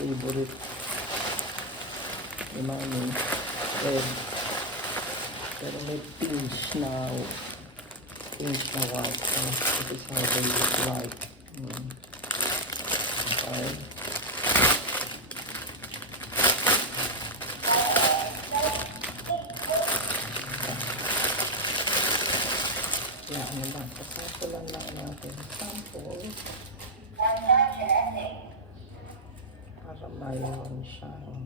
favorite ni Mami. Red. Pero may pinch na white. So, this is how they look like. Okay. Yan lang. Pasasalan lang natin. Sample. Para mayroon siyang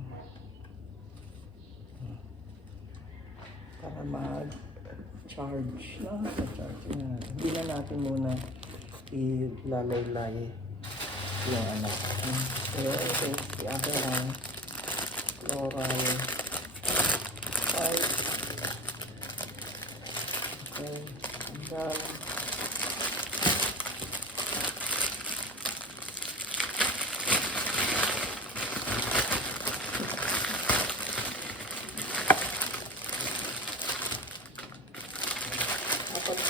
para mag-charge na. Hindi na natin muna ilalaylay yung ano. So, ito is the other one. Floral white. Okay. And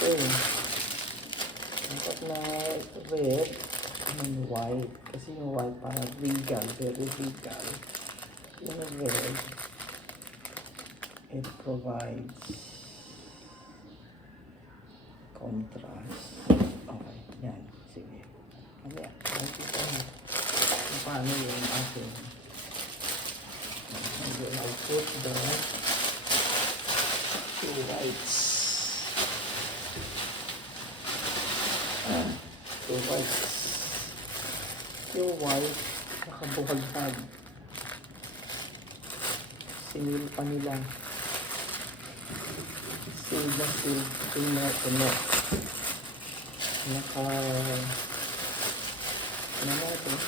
then, dapat na red and white. Kasi yung white parang regal, very regal. Yung red, it provides contrast. Okay, yan. Sige. Mamaya, nakikita mo kung paano yung ating. And then I'll put the two whites. Two whites. Yung white, nakabuhaghag. Sinil pa nila. Seal na seal. Puno. Ano natin?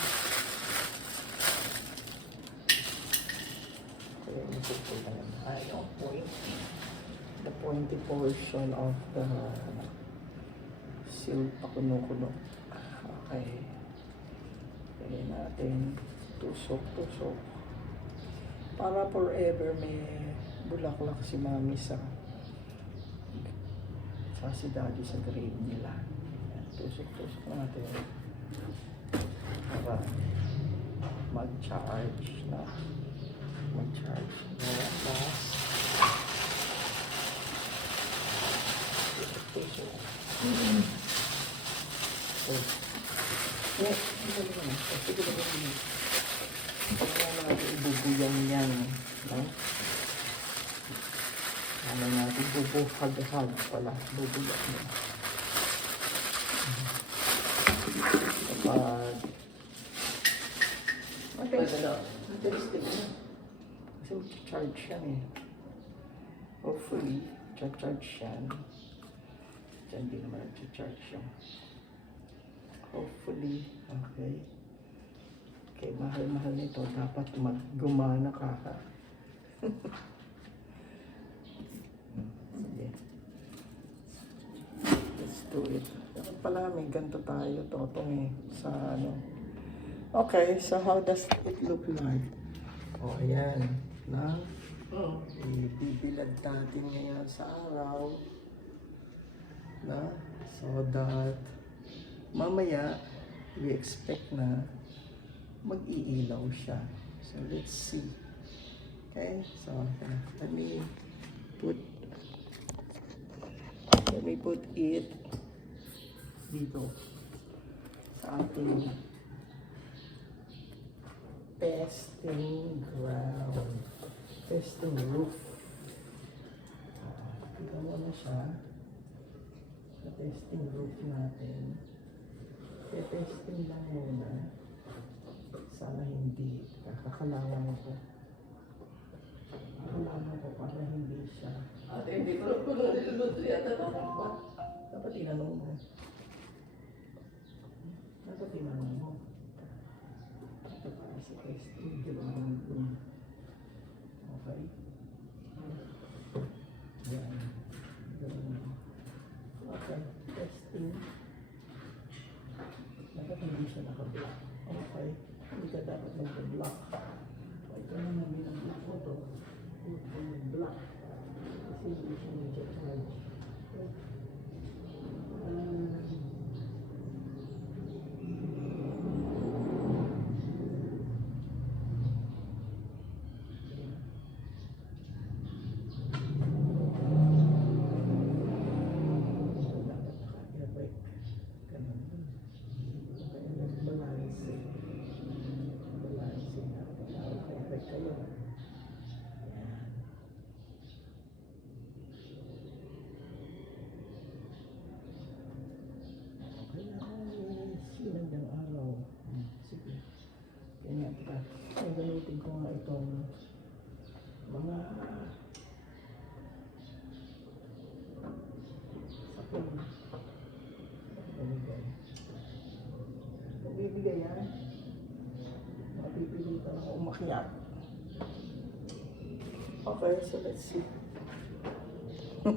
Kaya nipupul na yan. Yung point. The pointy portion of the seal pa kuno-kuno. Okay. Kaya natin tusok. Para forever may bulaklak si Mami sa si Daddy sa grave nila. Tusok natin. Para mag-charge na. Tapos tusok. Pag natin ibubuyang yan, no? Ano natin, bubuhag-hag pala, bubuyang yan. Kapag interesting na. Kasi mag-charge yan eh. Hopefully, charge yan. Diyan din naman nag-charge yan. Hopefully, okay. Okay, mahal nito. Dapat gumana ka. Sige. Let's do it. Dapat pala may ganito tayo. Totong eh. Sa ano. Okay, so how does it look like? O, ayan. Ibibilad natin ngayon sa araw. So that mamaya, we expect na mag-iilaw siya. So, let's see. Okay? So, let me put it dito sa ating testing ground. Testing roof. Ito muna siya. Sa testing roof natin. Testing lang muna. Sana hindi. Kakalangan ko. Para hindi siya. Hindi ko dapat tinanong mo. Ito para sa testing. Okay. Yan. Okay. Testing. Dapat hindi siya naka-block. Okay. Hindi ka dapat mag-block. Ito na namin ang photo. Ito mag-block. Kasi hindi siya mag-charge. gagamitin ko nga itong mga sapon. Bibigay yan. Mapipilitan ako umakyat. Okay, so let's see.